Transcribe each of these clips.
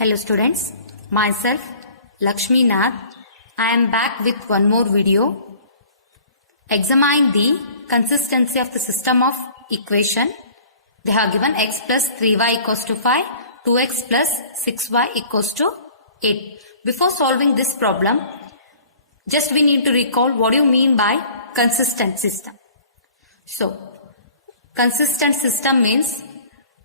Hello students, myself Lakshmi Nath. I am back with one more video. Examine the consistency of the system of equation. They have given x plus 3y equals to 5, 2x plus 6y equals to 8. Before solving this problem, just we need to recall what do you mean by consistent system. So, consistent system means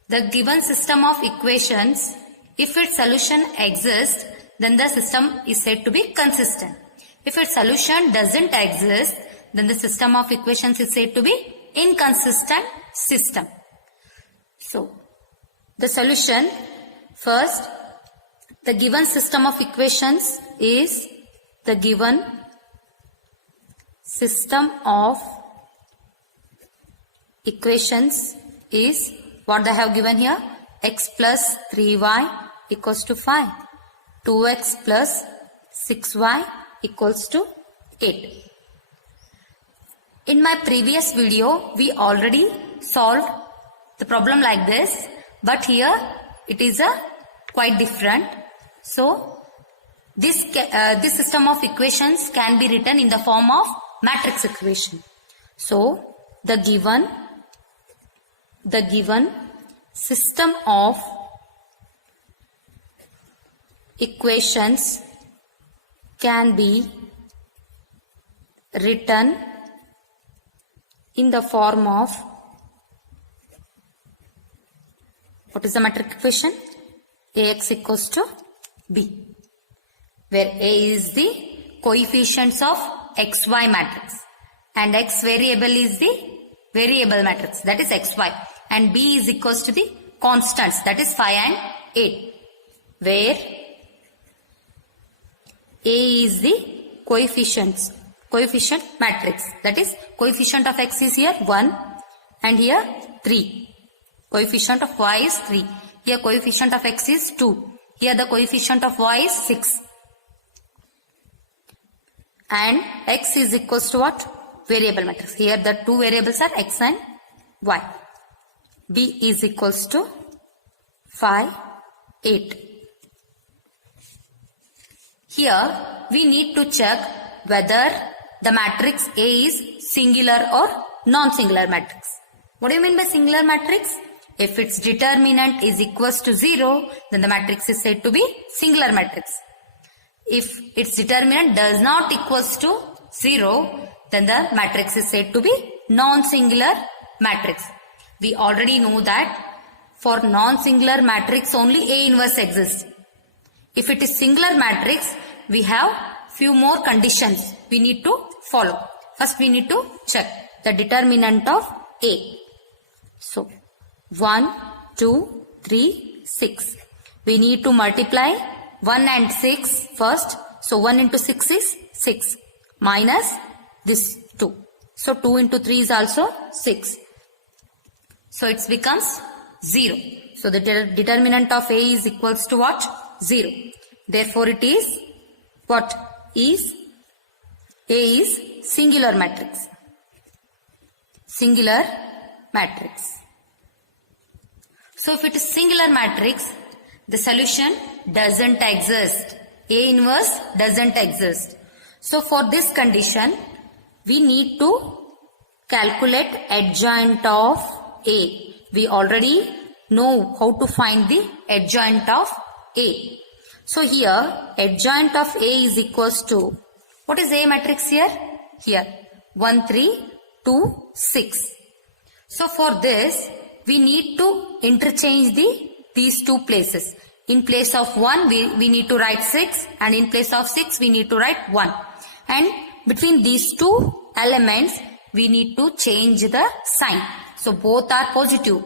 the given system of equations, if its solution exists, then the system is said to be consistent. If its solution doesn't exist, then the system of equations is said to be inconsistent system. So, the solution, first, the given system of equations is the given system of equations is what they have given here, x plus 3y equals to 5, 2x plus 6y equals to 8. In my previous video, we already solved the problem like this, but here it is quite different. So, this system of equations can be written in the form of matrix equation. So, the given system of equations can be written in the form of, what is the matrix equation? Ax equals to b, where A is the coefficients of xy matrix and x variable is the variable matrix, that is xy, and b is equals to the constants, that is 5 and 8, where A is the coefficient matrix, that is coefficient of x is here 1 and here 3. Coefficient of y is 3. Here coefficient of x is 2. Here the coefficient of y is 6. And x is equals to what? Variable matrix. Here the two variables are x and y. B is equals to 5, 8. Here we need to check whether the matrix A is singular or non-singular matrix. What do you mean by singular matrix? If its determinant is equals to 0, then the matrix is said to be singular matrix. If its determinant does not equals to 0, then the matrix is said to be non-singular matrix. We already know that for non-singular matrix only A inverse exists. If it is singular matrix, we have few more conditions we need to follow. First we need to check the determinant of A. So 1, 2, 3, 6. We need to multiply 1 and 6 first. So 1 into 6 is 6 minus this 2. So 2 into 3 is also 6. So it becomes 0. So the determinant of A is equals to what? 0. Therefore it is what is? A is singular matrix. Singular matrix. So if it is singular matrix, the solution doesn't exist. A inverse doesn't exist. So for this condition, we need to calculate adjoint of A. We already know how to find the adjoint of A. So here, adjoint of A is equals to, what is A matrix here? Here, 1, 3, 2, 6. So for this, we need to interchange these two places. In place of 1, we need to write 6, and in place of 6, we need to write 1. And between these two elements, we need to change the sign. So both are positive.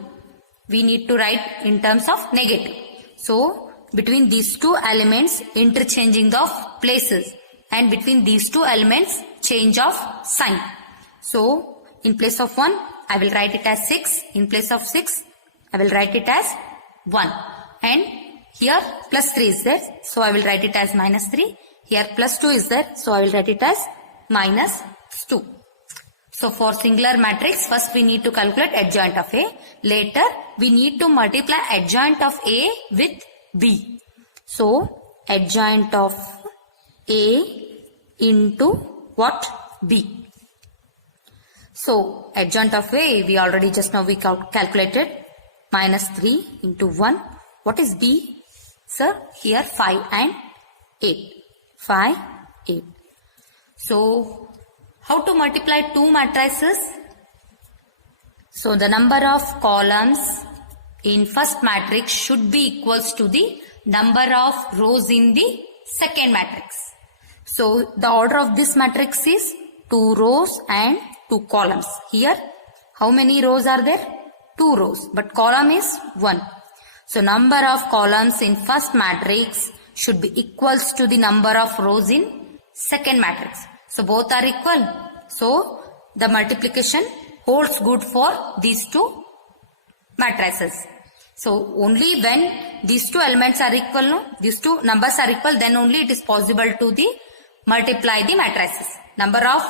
We need to write in terms of negative. So between these two elements, interchanging of places, and between these two elements, change of sign. So in place of 1, I will write it as 6. In place of 6, I will write it as 1. And here plus 3 is there, so I will write it as minus 3. Here plus 2 is there, so I will write it as minus 2. So for singular matrix, first we need to calculate adjoint of A. Later, we need to multiply adjoint of A with B. So adjoint of A into what? B. So adjoint of A, we already just now we calculated, minus 3 into 1. What is B? Sir, here 5 and 8. 5, 8. So how to multiply two matrices? So the number of columns in first matrix should be equals to the number of rows in the second matrix. So the order of this matrix is 2 rows and 2 columns. Here how many rows are there? 2 rows, but column is 1. So number of columns in first matrix should be equals to the number of rows in second matrix. So both are equal. So the multiplication holds good for these two matrices. So only when these two elements are equal, no, these two numbers are equal, then only it is possible to multiply the matrices. Number of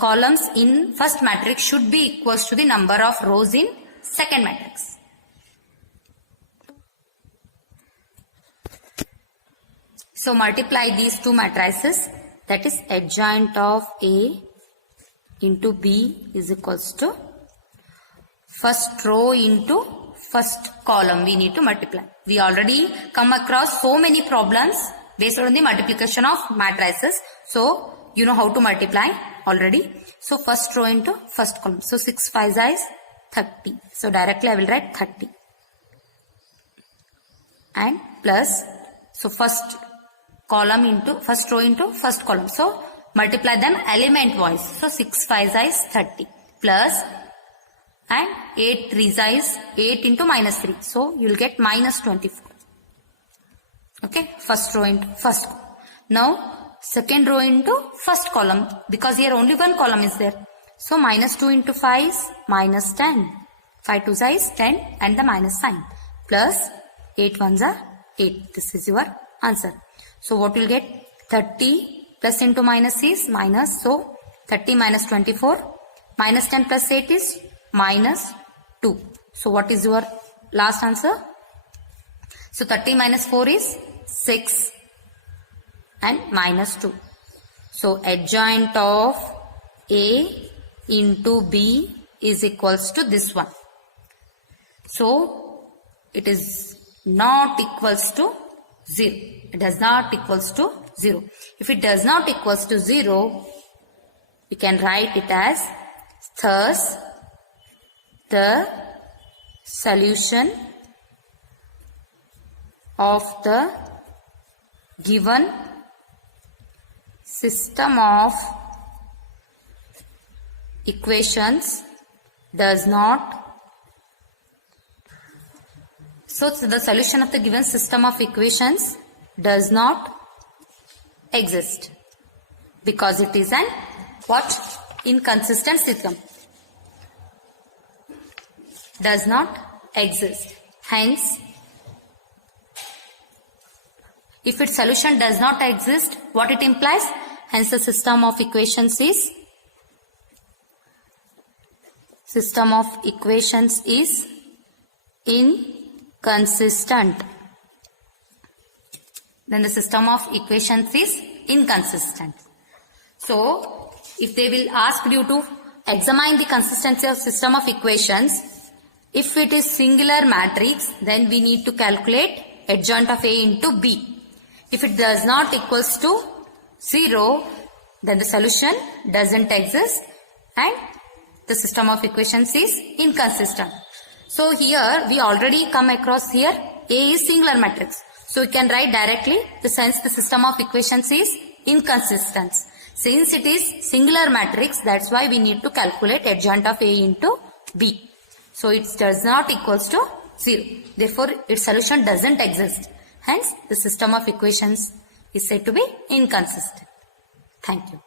columns in first matrix should be equals to the number of rows in second matrix. So multiply these two matrices, that is adjoint of A into B is equals to first row into first column. We need to multiply. We already come across so many problems based on the multiplication of matrices. So you know how to multiply already. So first row into first column. So 6 5 is 30. So directly I will write 30. And plus, so first column into first row into first column. So multiply them element wise. So 6 5 is 30 plus and 8 3 is 8 into minus 3. So you will get minus 24. Okay, first row into first column. Now second row into first column, because here only one column is there. So minus 2 into 5 is minus 10. 5 2 is 10 and the minus sign. Plus 8 1s are 8. This is your answer. So what will get? 30 plus into minus is minus. So 30 minus 24. Minus 10 plus 8 is minus 2. So what is your last answer? So 30 minus 4 is 6 and minus 2. So adjoint of A into B is equals to this one. So it is not equals to 0. It does not equals to 0. If it does not equals to 0, we can write it as thus the solution of the given system of equations does not. So the solution of the given system of equations does not exist because it is an what? Inconsistent system. Does not exist. Hence, if its solution does not exist, what it implies? Hence the system of equations is inconsistent. Then the system of equations is inconsistent. So if they will ask you to examine the consistency of system of equations, if it is singular matrix, then we need to calculate adjoint of A into B. If it does not equals to 0, then the solution doesn't exist and the system of equations is inconsistent. So here we already come across here A is singular matrix. So we can write directly the sense the system of equations is inconsistent. Since it is singular matrix, that's why we need to calculate adjoint of A into B. So it does not equals to 0. Therefore, its solution doesn't exist. Hence, the system of equations is said to be inconsistent. Thank you.